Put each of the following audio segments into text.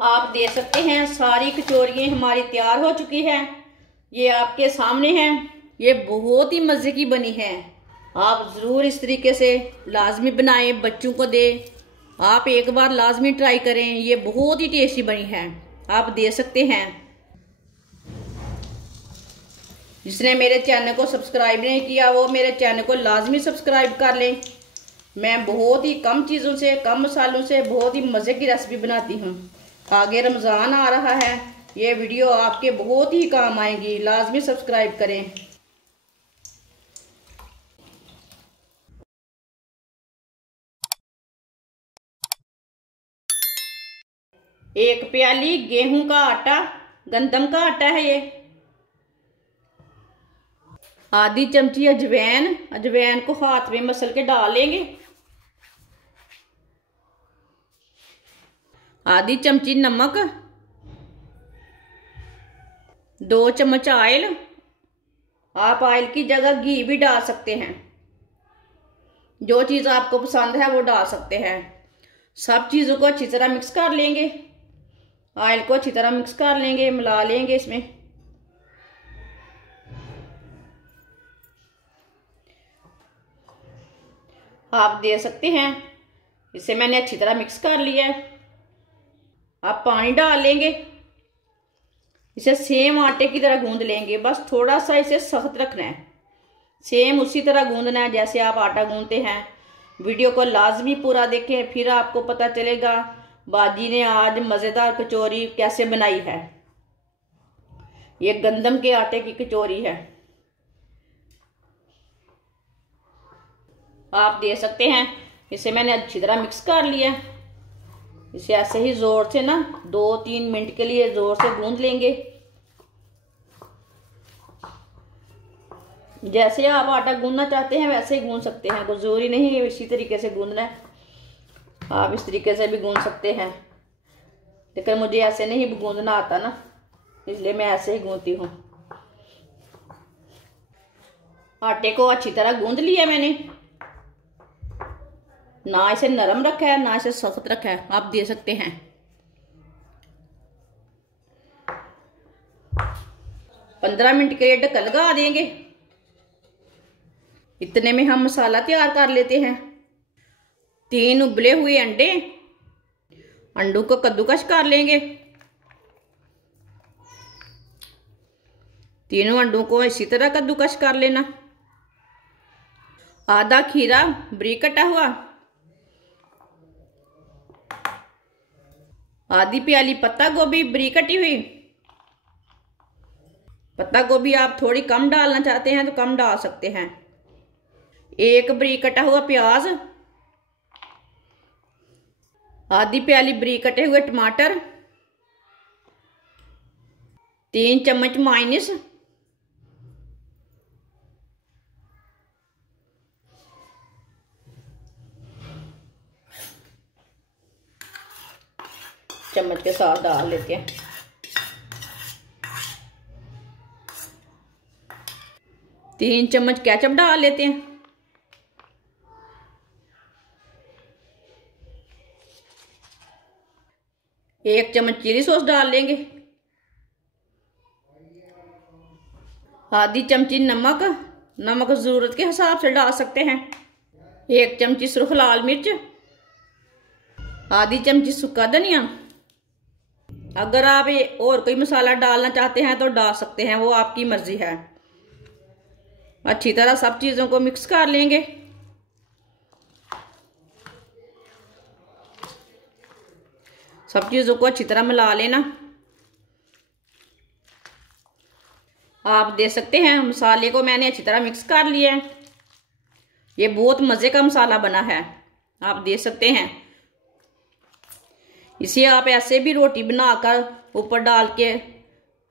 आप देख सकते हैं सारी कचौरियाँ हमारी तैयार हो चुकी है। ये आपके सामने है। ये बहुत ही मज़े की बनी है। आप ज़रूर इस तरीके से लाजमी बनाएं, बच्चों को दें। आप एक बार लाजमी ट्राई करें, ये बहुत ही टेस्टी बनी है। आप दे सकते हैं। जिसने मेरे चैनल को सब्सक्राइब नहीं किया वो मेरे चैनल को लाजमी सब्सक्राइब कर लें। मैं बहुत ही कम चीज़ों से, कम मसालों से बहुत ही मज़े की रेसिपी बनाती हूँ। आगे रमज़ान आ रहा है, ये वीडियो आपके बहुत ही काम आएगी। लाजमी सब्सक्राइब करें। एक प्याली गेहूं का आटा, गंदम का आटा है ये। आधी चमची अजवैन, अजवैन को हाथ में मसल के डाल लेंगे। आधी चमची नमक, 2 चम्मच ऑयल। आप ऑयल की जगह घी भी डाल सकते हैं। जो चीज़ आपको पसंद है वो डाल सकते हैं। सब चीज़ों को अच्छी तरह मिक्स कर लेंगे। ऑयल को अच्छी तरह मिक्स कर लेंगे, मिला लेंगे इसमें। आप दे सकते हैं। इसे मैंने अच्छी तरह मिक्स कर लिया है। आप पानी डाल लेंगे। इसे सेम आटे की तरह गूंद लेंगे, बस थोड़ा सा इसे सख्त रखना है। सेम उसी तरह गूंदना है जैसे आप आटा गूंदते हैं। वीडियो को लाजमी पूरा देखें, फिर आपको पता चलेगा बाजी ने आज मज़ेदार कचौरी कैसे बनाई है। ये गंदम के आटे की कचौरी है। आप दे सकते हैं। इसे मैंने अच्छी तरह मिक्स कर लिया। इसे ऐसे ही जोर से ना 2-3 मिनट के लिए जोर से गूंद लेंगे। जैसे आप आटा गूंदना चाहते हैं वैसे ही गूंद सकते हैं, कोई जरूरी नहीं है इसी तरीके से गूंदना है। आप इस तरीके से भी गूंद सकते हैं, लेकिन मुझे ऐसे नहीं गूंदना आता ना, इसलिए मैं ऐसे ही गूंदती हूँ। आटे को अच्छी तरह गूंद लिया मैंने। ना इसे नरम रखा है ना इसे सख्त रखा है। आप दे सकते हैं। 15 मिनट के लिए ढक्कन लगा देंगे। इतने में हम मसाला तैयार कर लेते हैं। 3 उबले हुए अंडे, अंडों को कद्दूकस कर लेंगे। तीनों अंडों को इसी तरह कद्दूकस कर लेना। आधा खीरा बारीक कटा हुआ, आधी प्याली पत्ता गोभी बारीक कटी हुई। पत्ता गोभी आप थोड़ी कम डालना चाहते हैं तो कम डाल सकते हैं। 1 बारीक कटा हुआ प्याज, आधी प्याली बारीक कटे हुए टमाटर, 3 चम्मच मायोनीज, चम्मच के साथ डाल लेते हैं। 3 चम्मच केचप डाल लेते हैं। एक चम्मच चिली सॉस डाल लेंगे। आधी चमची नमक, नमक जरूरत के हिसाब से डाल सकते हैं। 1 चमची सुर्ख लाल मिर्च, आधी चमची सूखा धनिया। अगर आप और कोई मसाला डालना चाहते हैं तो डाल सकते हैं, वो आपकी मर्जी है। अच्छी तरह सब चीज़ों को मिक्स कर लेंगे। सब चीज़ों को अच्छी तरह मिला लेना। आप दे सकते हैं। मसाले को मैंने अच्छी तरह मिक्स कर लिया है। ये बहुत मज़े का मसाला बना है। आप दे सकते हैं। इसे आप ऐसे भी रोटी बनाकर ऊपर डाल के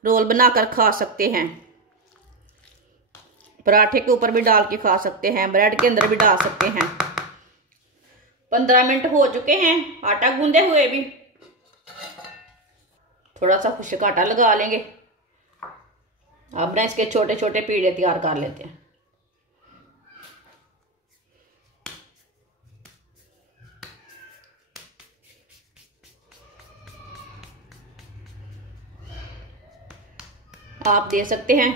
रोल बनाकर खा सकते हैं। पराठे के ऊपर भी डाल के खा सकते हैं, ब्रेड के अंदर भी डाल सकते हैं। 15 मिनट हो चुके हैं आटा गूंदे हुए भी। थोड़ा सा खुश्क आटा लगा लेंगे। अब ना इसके छोटे छोटे पीड़े तैयार कर लेते हैं। आप दे सकते हैं।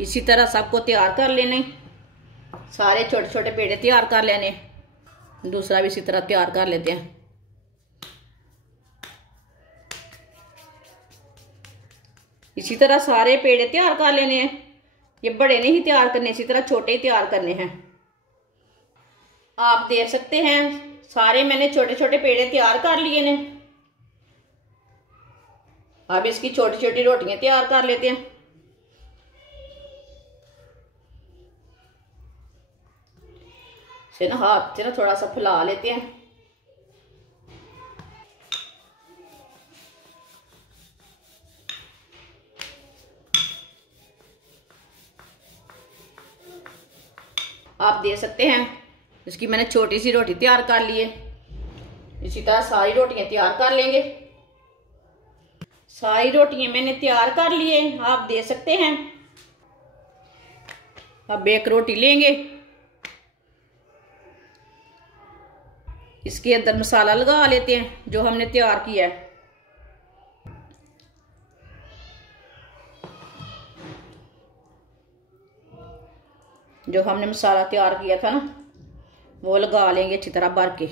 इसी तरह सबको तैयार कर लेने, सारे छोटे छोटे पेड़े तैयार कर लेने। दूसरा भी इसी तरह तैयार कर लेते हैं। इसी तरह सारे पेड़े तैयार कर लेने हैं। ये बड़े नहीं तैयार करने, इसी तरह छोटे ही तैयार करने हैं। आप देख सकते हैं सारे मैंने छोटे छोटे पेड़े तैयार कर लिए ने। अब इसकी छोटी छोटी रोटियां तैयार कर लेते हैं। इसे ना हाथ से ना थोड़ा सा फैला लेते हैं। आप देख सकते हैं इसकी मैंने छोटी सी रोटी तैयार कर ली है। इसी तरह सारी रोटियां तैयार कर लेंगे। सारी रोटियां मैंने तैयार कर ली है, आप देख सकते हैं। अब एक रोटी लेंगे, इसके अंदर मसाला लगा लेते हैं जो हमने तैयार किया है। जो हमने मसाला तैयार किया था ना, वो लगा लेंगे अच्छी तरह भर के।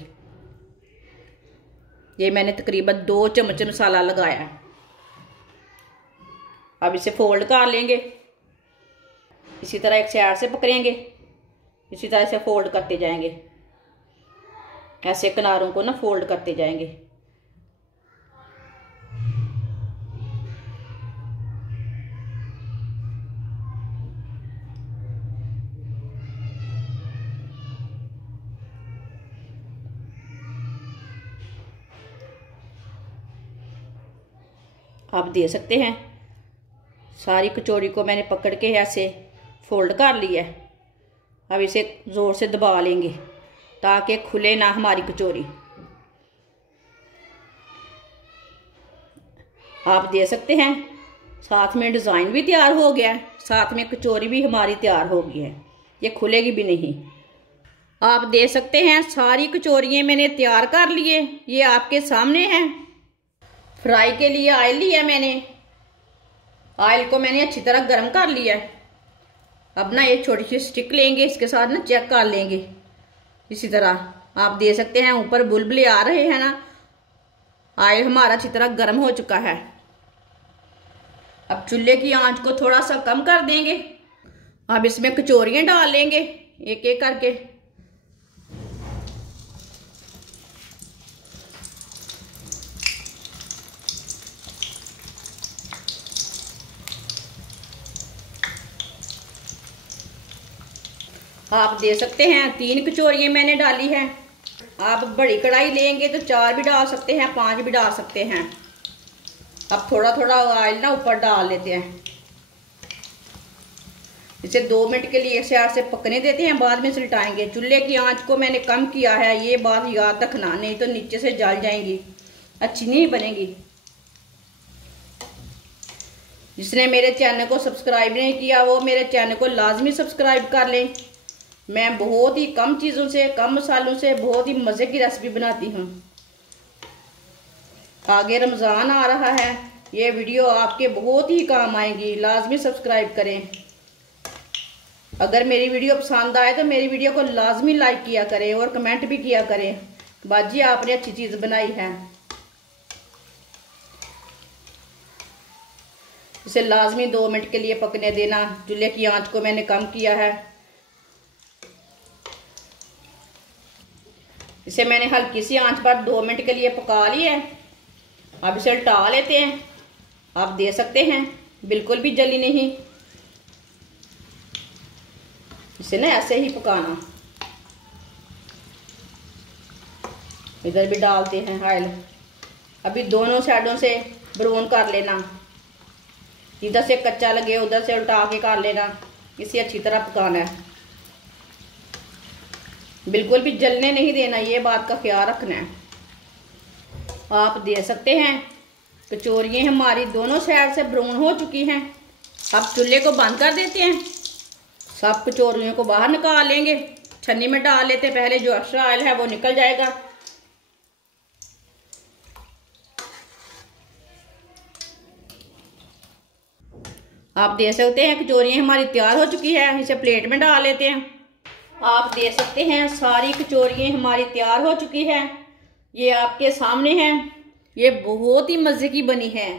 ये मैंने तकरीबन 2 चम्मच मसाला लगाया है। अब इसे फोल्ड कर लेंगे। इसी तरह एक साइड से पकड़ेंगे, इसी तरह से फोल्ड करते जाएंगे। ऐसे किनारों को ना फोल्ड करते जाएंगे। आप देख सकते हैं सारी कचौड़ी को मैंने पकड़ के ऐसे फोल्ड कर लिया है। अब इसे जोर से दबा लेंगे ताकि खुले ना हमारी कचौरी। आप देख सकते हैं साथ में डिज़ाइन भी तैयार हो गया है, साथ में कचौरी भी हमारी तैयार हो गई है। ये खुलेगी भी नहीं। आप देख सकते हैं सारी कचौरियाँ मैंने तैयार कर लिए। ये आपके सामने है। फ्राई के लिए ऑयल लिया मैंने। ऑयल को मैंने अच्छी तरह गर्म कर लिया है। अब ना एक छोटी सी स्टिक लेंगे, इसके साथ ना चेक कर लेंगे। इसी तरह आप देख सकते हैं ऊपर बुलबुले आ रहे हैं ना। ऑयल हमारा अच्छी तरह गर्म हो चुका है। अब चूल्हे की आंच को थोड़ा सा कम कर देंगे। अब इसमें कचौरियाँ डाल लेंगे एक एक करके। आप देख सकते हैं 3 कचौरियाँ मैंने डाली हैं। आप बड़ी कढ़ाई लेंगे तो 4 भी डाल सकते हैं, 5 भी डाल सकते हैं। अब थोड़ा थोड़ा ऑयल ना ऊपर डाल लेते हैं। इसे 2 मिनट के लिए एक साइड से पकने देते हैं, बाद में उलटाएंगे। चूल्हे की आंच को मैंने कम किया है, ये बात याद रखना, नहीं तो नीचे से जल जाएंगी, अच्छी नहीं बनेगी। जिसने मेरे चैनल को सब्सक्राइब नहीं किया वो मेरे चैनल को लाजमी सब्सक्राइब कर लें। मैं बहुत ही कम चीज़ों से, कम मसालों से बहुत ही मज़े की रेसिपी बनाती हूँ। आगे रमज़ान आ रहा है, ये वीडियो आपके बहुत ही काम आएगी। लाजमी सब्सक्राइब करें। अगर मेरी वीडियो पसंद आए तो मेरी वीडियो को लाजमी लाइक किया करें और कमेंट भी किया करें, बाजी आपने अच्छी चीज़ बनाई है। इसे लाजमी 2 मिनट के लिए पकने देना। चूल्हे की आंच को मैंने कम किया है। इसे मैंने हल्की सी आंच पर 2 मिनट के लिए पका लिया है। अब इसे उल्टा लेते हैं। आप देख सकते हैं बिल्कुल भी जली नहीं। इसे ना ऐसे ही पकाना। इधर भी डालते हैं ऑयल। अभी दोनों साइडों से ब्राउन कर लेना। इधर से कच्चा लगे उधर से उल्टा के कर लेना। इसे अच्छी तरह पकाना है, बिल्कुल भी जलने नहीं देना, ये बात का ख्याल रखना है। आप देख सकते हैं कचौरियाँ हमारी दोनों साइड से ब्राउन हो चुकी हैं। अब चूल्हे को बंद कर देते हैं। सब कचौरियों को बाहर निकाल लेंगे। छन्नी में डाल लेते हैं, पहले जो एक्स्ट्रा ऑयल है वो निकल जाएगा। आप देख सकते हैं कचौरियाँ हमारी तैयार हो चुकी है। इसे प्लेट में डाल लेते हैं। आप देख सकते हैं सारी कचौरियाँ हमारी तैयार हो चुकी है। ये आपके सामने है। ये बहुत ही मज़े की बनी है।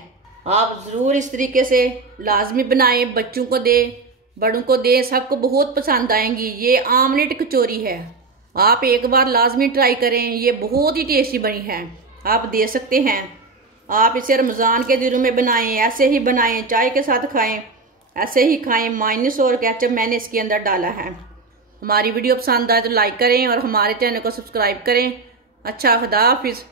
आप ज़रूर इस तरीके से लाजमी बनाएं, बच्चों को दें, बड़ों को दें, सबको बहुत पसंद आएंगी। ये आमलेट कचौरी है, आप एक बार लाजमी ट्राई करें। ये बहुत ही टेस्टी बनी है। आप दे सकते हैं। आप इसे रमज़ान के दिनों में बनाएं, ऐसे ही बनाएं, चाय के साथ खाएं, ऐसे ही खाएं। मायोनीज और केचप मैंने इसके अंदर डाला है। हमारी वीडियो पसंद आए तो लाइक करें और हमारे चैनल को सब्सक्राइब करें। अच्छा, खुदा हाफिज़।